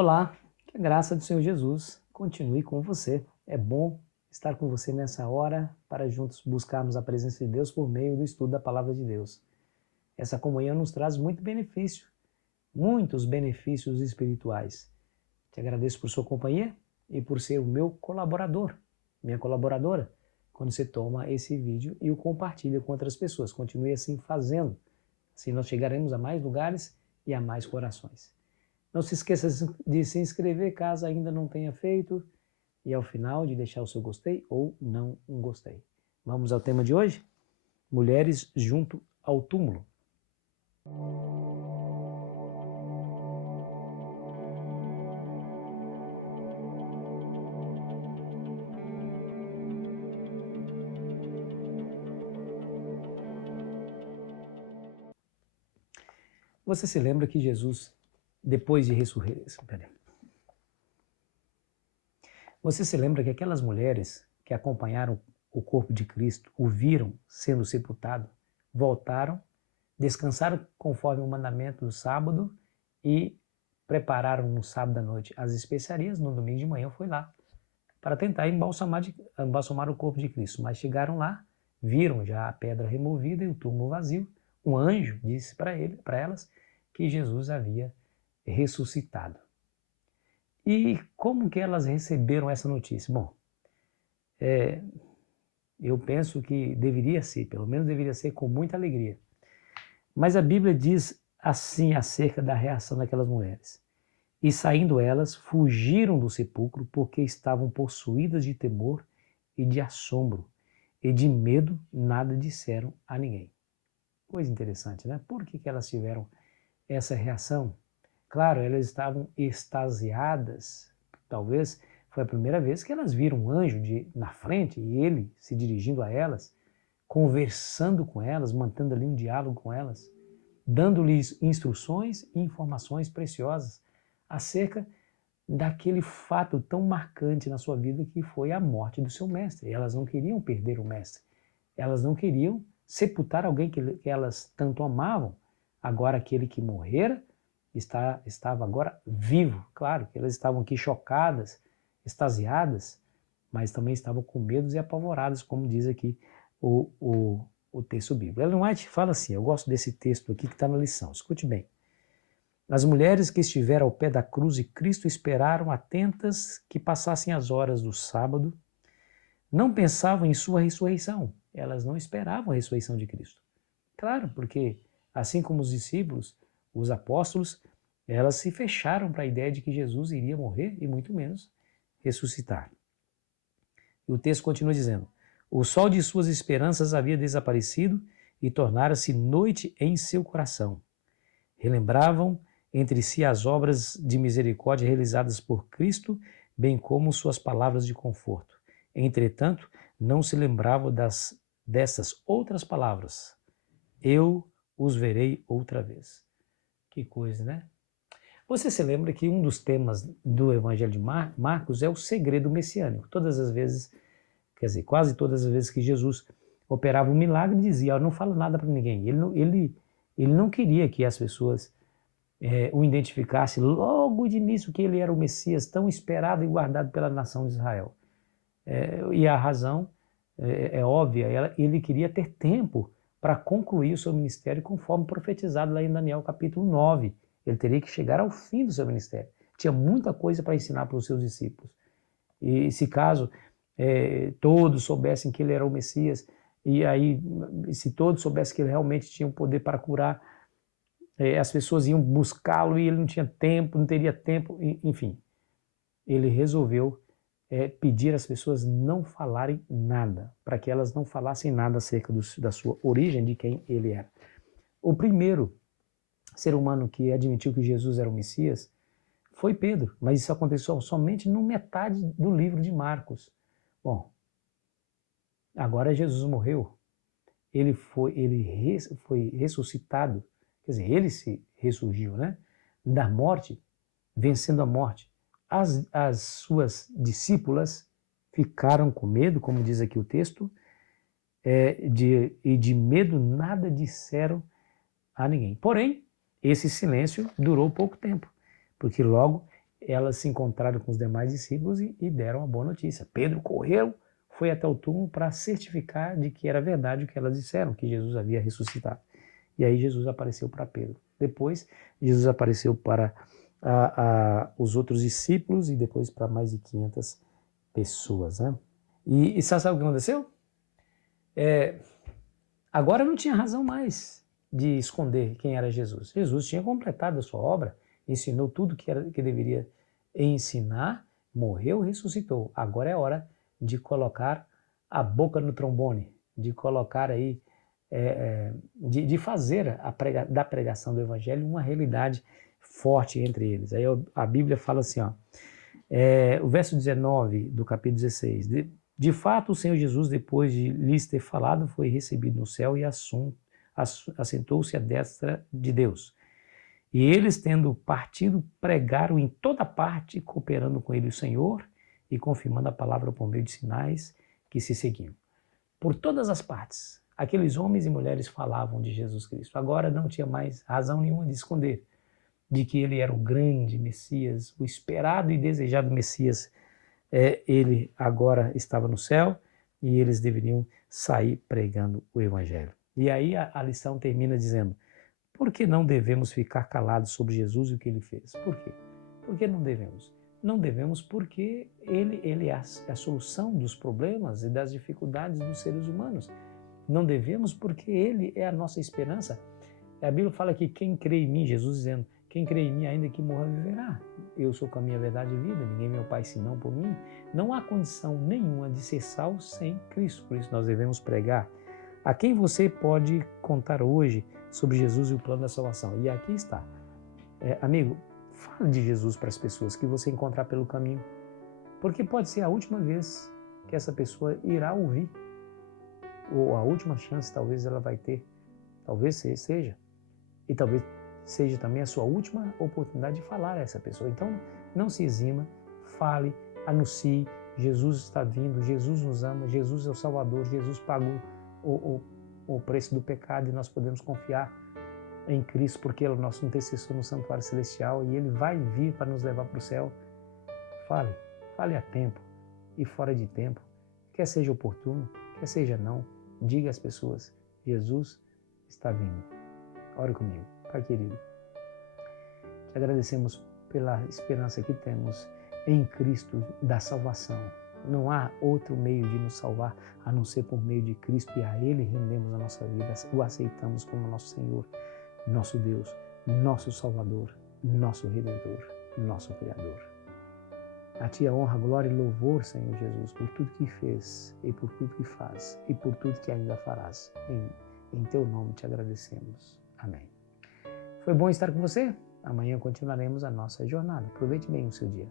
Olá, que a graça do Senhor Jesus continue com você. É bom estar com você nessa hora para juntos buscarmos a presença de Deus por meio do estudo da Palavra de Deus. Essa comunhão nos traz muito benefício, muitos benefícios espirituais. Te agradeço por sua companhia e por ser o meu colaborador, minha colaboradora, quando você toma esse vídeo e o compartilha com outras pessoas. Continue assim fazendo, assim nós chegaremos a mais lugares e a mais corações. Não se esqueça de se inscrever caso ainda não tenha feito e ao final de deixar o seu gostei ou não um gostei. Vamos ao tema de hoje? Mulheres junto ao túmulo. Você se lembra que Jesus, depois de ressurreição... Você se lembra que aquelas mulheres que acompanharam o corpo de Cristo, o viram sendo sepultado, voltaram, descansaram conforme o mandamento do sábado e prepararam no sábado à noite as especiarias, no domingo de manhã foi lá para tentar embalsamar o corpo de Cristo. Mas chegaram lá, viram já a pedra removida e o túmulo vazio. Um anjo disse para elas que Jesus havia ressuscitado. E como que elas receberam essa notícia? Bom, eu penso que deveria ser, pelo menos deveria ser com muita alegria. Mas a Bíblia diz assim acerca da reação daquelas mulheres. E saindo elas, fugiram do sepulcro porque estavam possuídas de temor e de assombro, e de medo nada disseram a ninguém. Coisa interessante, né? Por que elas tiveram essa reação? Claro, elas estavam extasiadas, talvez foi a primeira vez que elas viram um anjo na frente e ele se dirigindo a elas, conversando com elas, mantendo ali um diálogo com elas, dando-lhes instruções e informações preciosas acerca daquele fato tão marcante na sua vida que foi a morte do seu mestre. Elas não queriam perder o mestre, elas não queriam sepultar alguém que elas tanto amavam. Agora aquele que morrera estava agora vivo. Claro que elas estavam aqui chocadas, extasiadas, mas também estavam com medos e apavoradas, como diz aqui o texto bíblico. Ellen White fala assim, eu gosto desse texto aqui que está na lição, escute bem. As mulheres que estiveram ao pé da cruz de Cristo esperaram atentas que passassem as horas do sábado, não pensavam em sua ressurreição, elas não esperavam a ressurreição de Cristo. Claro, porque assim como os discípulos, os apóstolos, elas se fecharam para a ideia de que Jesus iria morrer e muito menos ressuscitar. E o texto continua dizendo, o sol de suas esperanças havia desaparecido e tornara-se noite em seu coração. Relembravam entre si as obras de misericórdia realizadas por Cristo, bem como suas palavras de conforto. Entretanto, não se lembravam dessas outras palavras. Eu os verei outra vez. Que coisa, né? Você se lembra que um dos temas do Evangelho de Marcos é o segredo messiânico. Todas as vezes, quer dizer, quase todas as vezes que Jesus operava um milagre, dizia, não fala nada para ninguém. Ele não queria que as pessoas o identificassem logo de início que ele era o Messias, tão esperado e guardado pela nação de Israel. E a razão é óbvia, ele queria ter tempo para concluir o seu ministério conforme profetizado lá em Daniel capítulo 9. Ele teria que chegar ao fim do seu ministério. Tinha muita coisa para ensinar para os seus discípulos. E se caso todos soubessem que ele era o Messias, e aí se todos soubessem que ele realmente tinha o poder para curar, as pessoas iam buscá-lo e ele não tinha tempo, não teria tempo, enfim. Ele resolveu pedir às pessoas não falarem nada, para que elas não falassem nada acerca da sua origem, de quem ele era. O primeiro ser humano que admitiu que Jesus era o Messias foi Pedro, mas isso aconteceu somente no metade do livro de Marcos. Bom, agora Jesus morreu, ele foi ressuscitado, quer dizer, ele se ressurgiu, né, da morte, vencendo a morte. As suas discípulas ficaram com medo, como diz aqui o texto, e de medo nada disseram a ninguém. Porém, esse silêncio durou pouco tempo, porque logo elas se encontraram com os demais discípulos e deram a boa notícia. Pedro correu, foi até o túmulo para certificar de que era verdade o que elas disseram, que Jesus havia ressuscitado. E aí Jesus apareceu para Pedro. Depois, Jesus apareceu para os outros discípulos e depois para mais de 500 pessoas. Né? E sabe o que aconteceu? Agora não tinha razão mais de esconder quem era Jesus. Jesus tinha completado a sua obra, ensinou tudo que deveria ensinar, morreu e ressuscitou. Agora é hora de colocar a boca no trombone, de colocar aí, de fazer da pregação do Evangelho uma realidade forte entre eles. Aí a Bíblia fala assim, ó, o verso 19 do capítulo 16, de fato o Senhor Jesus, depois de lhes ter falado, foi recebido no céu e assentou-se à destra de Deus. E eles, tendo partido, pregaram em toda parte, cooperando com ele o Senhor e confirmando a palavra por meio de sinais que se seguiam. Por todas as partes, aqueles homens e mulheres falavam de Jesus Cristo. Agora não tinha mais razão nenhuma de esconder de que ele era o grande Messias, o esperado e desejado Messias. Ele agora estava no céu e eles deveriam sair pregando o Evangelho. E aí a lição termina dizendo: por que não devemos ficar calados sobre Jesus e o que ele fez? Por quê? Por que não devemos? Não devemos porque ele é a solução dos problemas e das dificuldades dos seres humanos. Não devemos porque ele é a nossa esperança. A Bíblia fala que quem crê em mim, Jesus dizendo, quem crê em mim ainda que morra viverá. Eu sou o caminho, a verdade e a vida, ninguém é meu Pai senão por mim. Não há condição nenhuma de ser salvo sem Cristo, por isso nós devemos pregar. A quem você pode contar hoje sobre Jesus e o plano da salvação? E aqui está. Amigo, fale de Jesus para as pessoas que você encontrar pelo caminho, porque pode ser a última vez que essa pessoa irá ouvir, ou a última chance talvez ela vai ter, talvez seja, e talvez seja também a sua última oportunidade de falar a essa pessoa. Então, não se exima, fale, anuncie, Jesus está vindo, Jesus nos ama, Jesus é o Salvador, Jesus pagou o preço do pecado e nós podemos confiar em Cristo porque Ele é o nosso intercessor no santuário celestial e Ele vai vir para nos levar para o céu. Fale a tempo e fora de tempo, quer seja oportuno, quer seja não, diga às pessoas, Jesus está vindo. Ore comigo. Pai querido, te agradecemos pela esperança que temos em Cristo da salvação. Não há outro meio de nos salvar a não ser por meio de Cristo e a Ele rendemos a nossa vida, o aceitamos como nosso Senhor, nosso Deus, nosso Salvador, nosso Redentor, nosso Criador. A Ti a honra, glória e louvor, Senhor Jesus, por tudo que fez e por tudo que faz e por tudo que ainda farás. Em Teu nome te agradecemos. Amém. Foi bom estar com você. Amanhã continuaremos a nossa jornada. Aproveite bem o seu dia.